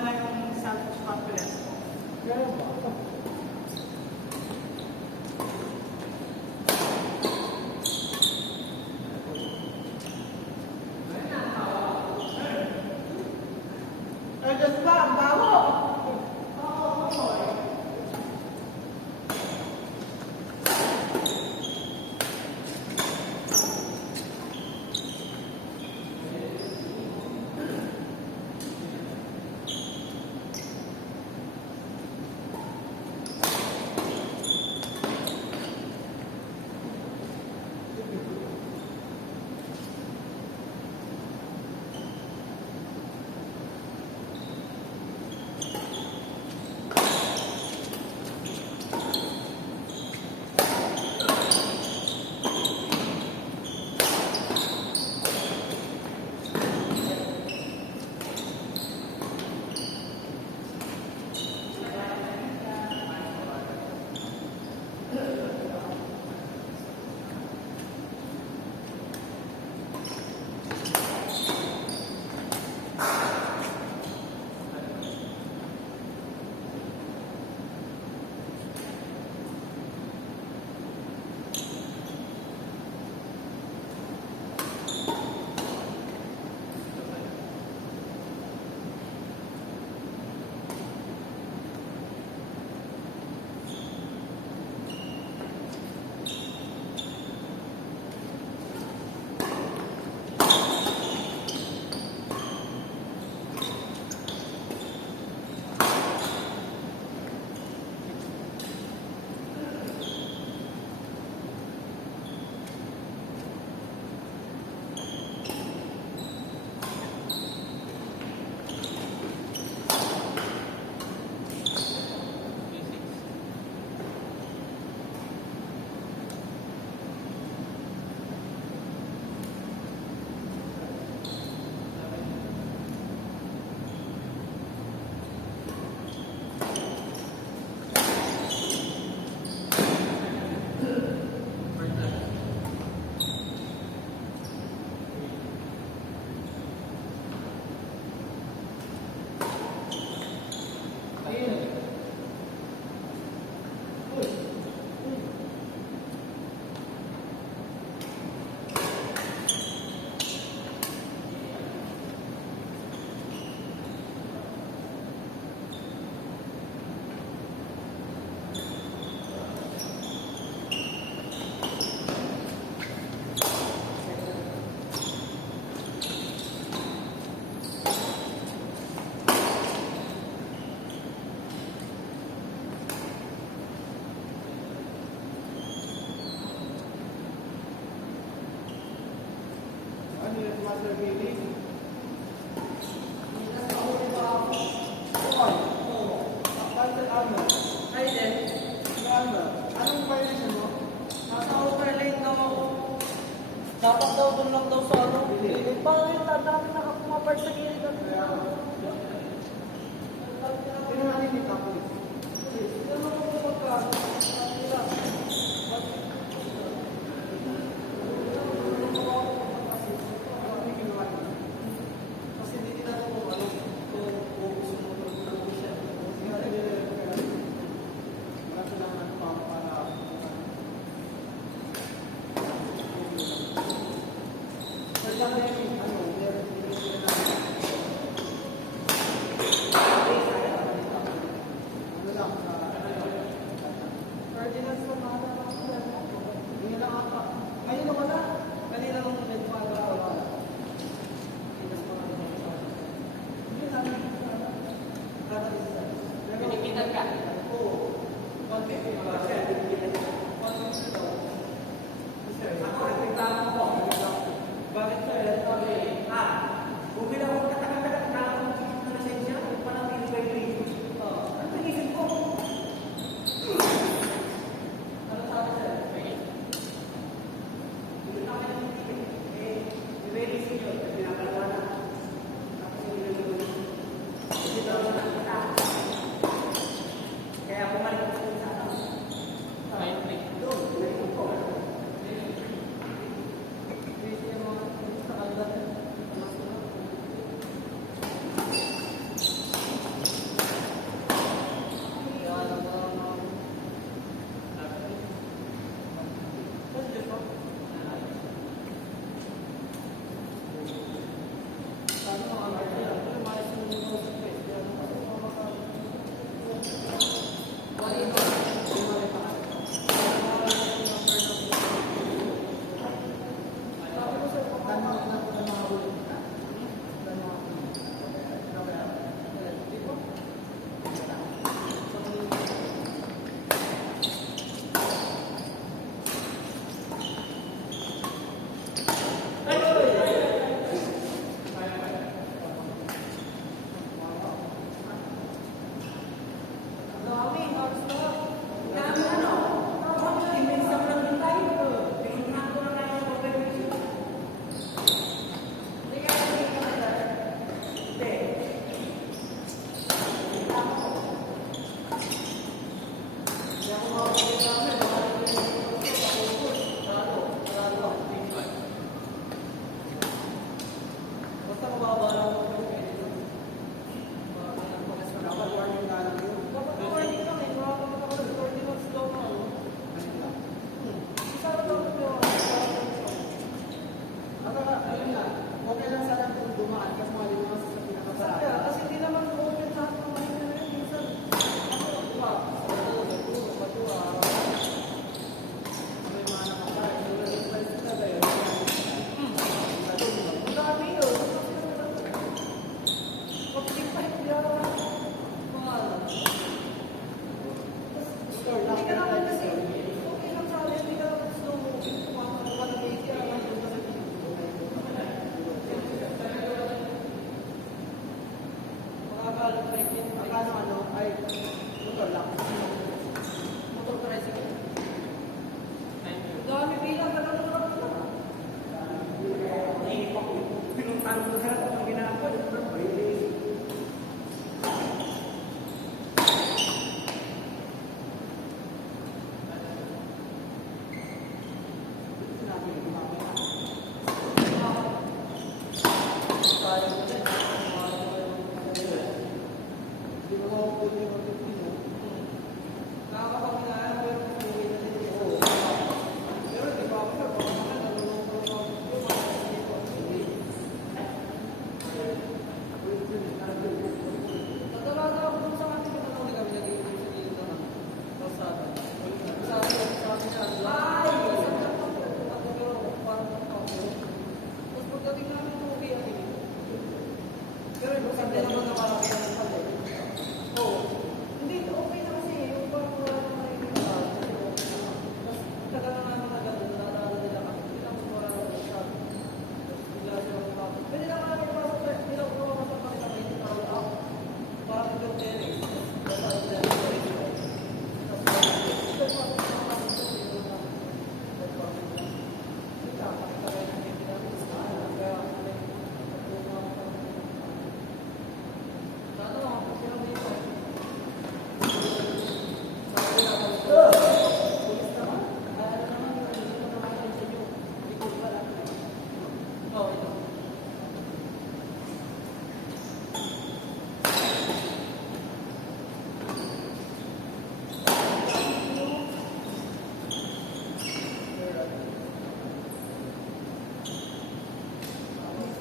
gumana yung self-confidence ko. Kaya ba? Ay, Diyos ba? Ang baho! Master Billy. Ay, din. Anong violation mo? Nasa overlay daw ako. Dapat daw doon lang daw sa ano. Paano yung dadami nakakumapart sa gilid? Kaya, natin yung kapit. Ano mo kung magkano? Kasi hindi kita kung ano, kung gusto mo kung siya. Wala silang ano pa para Pinikitan ka? Oo. Konti. Ako, reklamo ko. Bakit sir? Sabi, bumila ko katagal-tagal na ako ng lisensya, parang pinag-violation. Ano naisip ko? Ano sabi sir? Hindi na kaya ng ticket. I-release nyo, pinapalawa na. Tapos hindi na gano'n. Hindi daw na nakita. Kaya bumalik ko sa ano. Doon, pinag-inom ko. Ay, motor lang. Motor tricycle. Dami bilang, talaga naman. Naiipak ko. Pinuntahan ko sa lahat ang ginagawa. Pero yung sabi naman na parang kaya ng pala. Oo. Hindi, okay na kasi. Yung parang wala naman yung iba. Mas tagal na naman na gano'n. Nadala nila kasi. Hindi lang wala naman sabi. Bigla silang kapag. Pwede lang namin pasok sa bilang ko sa kanila may tinawag ako. Parang yung tennis. Basta yung tennis.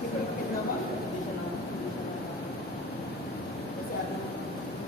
Thank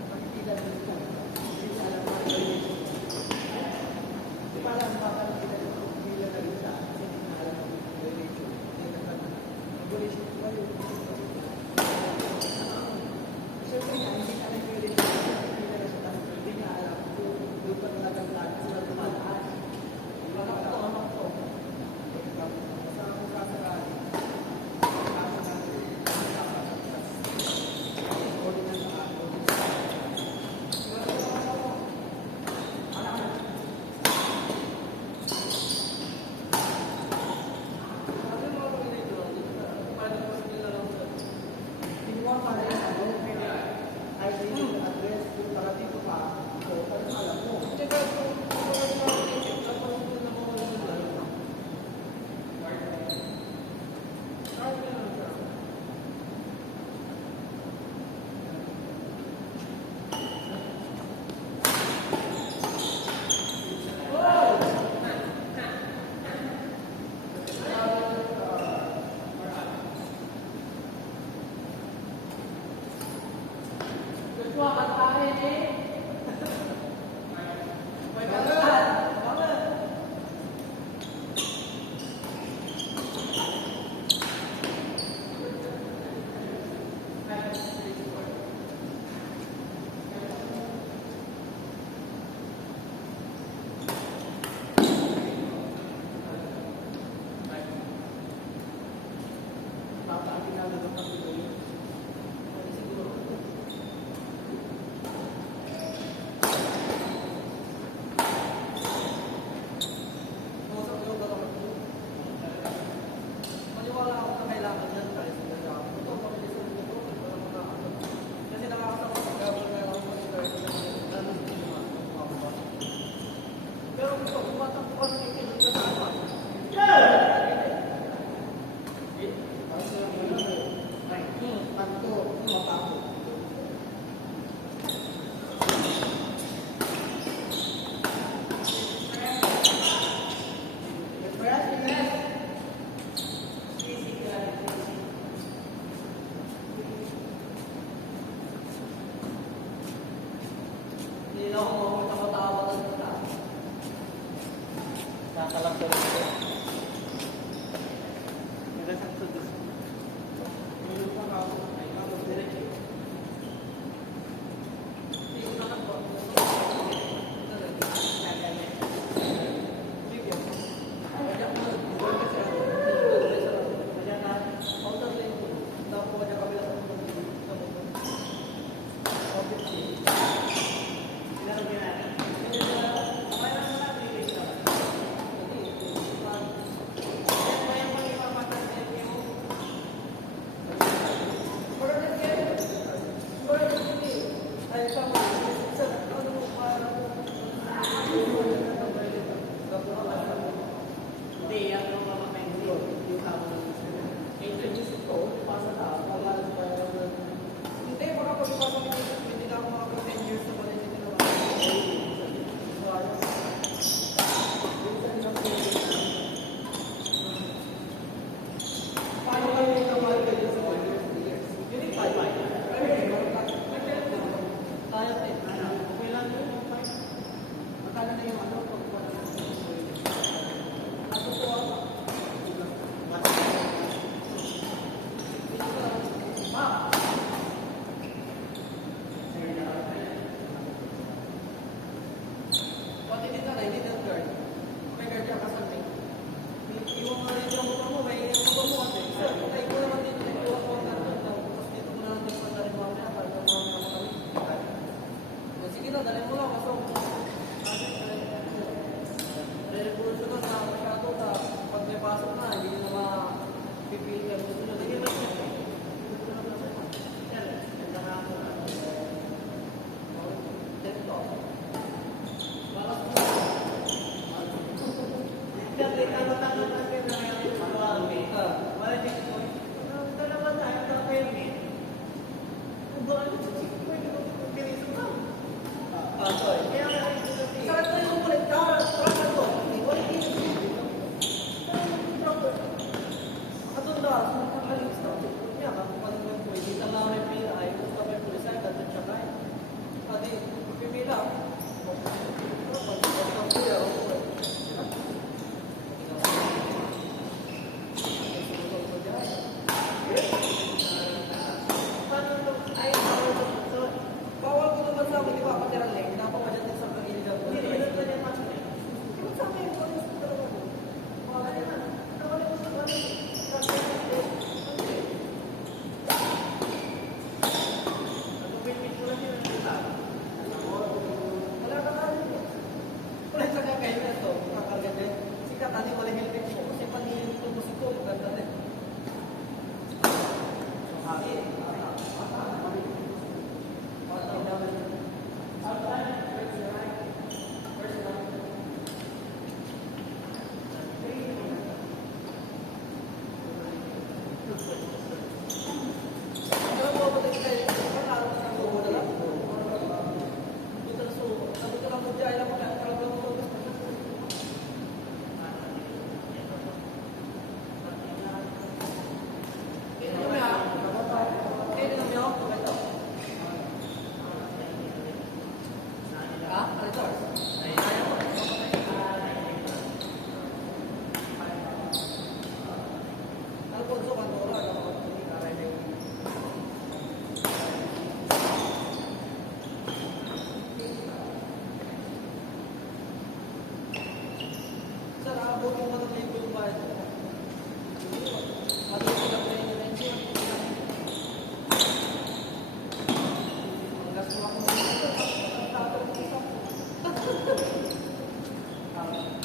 you.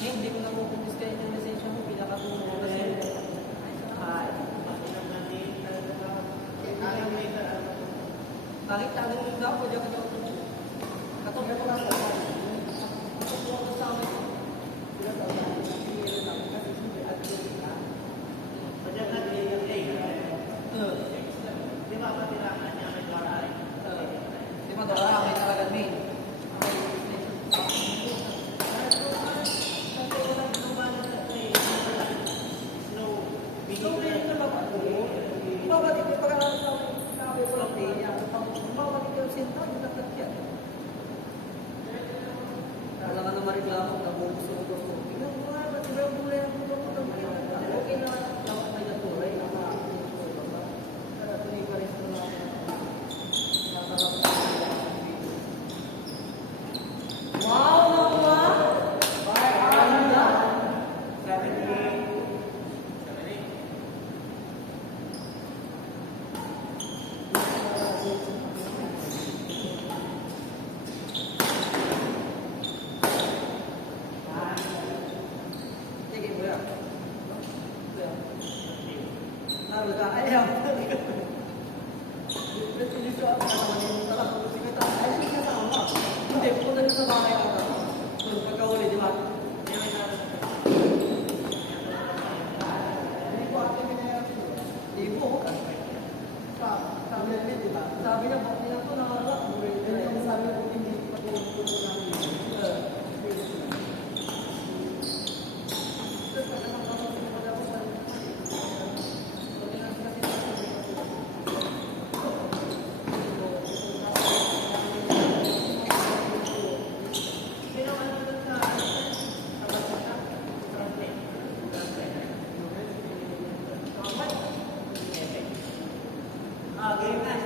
Hindi ko na kukumpis yung lisensya mo, pinakatulong ko kasi. Bakit tayo yung daw, pwede ako daw tumulong. Katulad ko lang sa akin. Katulad ko sa akin. Sila daw yan. Hindi namin kasi hindi at hindi ka. Padyan na di ba patirahan niya may doray? Di ba daw, may talagang main. Kailangan na mareklamo na bumuso ko. Tingnan mo nga, ba't iba yung bulay ang puto ko ng mga okay na dapat may natuloy na kaya tuloy pa rin sa mga wow naman! Ay, ano na? 78. Sige, kuya. Kuya. Lalo ka, ayaw. Nagsilis ko, hindi ka sama. Hindi, pupunta rin sa bahay ako. Pagkahuli, di ba? Hindi ko ate minayari. Hindi ko. Sabi niya, di ba? Sabi niya, bakit niya ito nakalak? Yung sabi ko, hindi pa ito namin. Game na.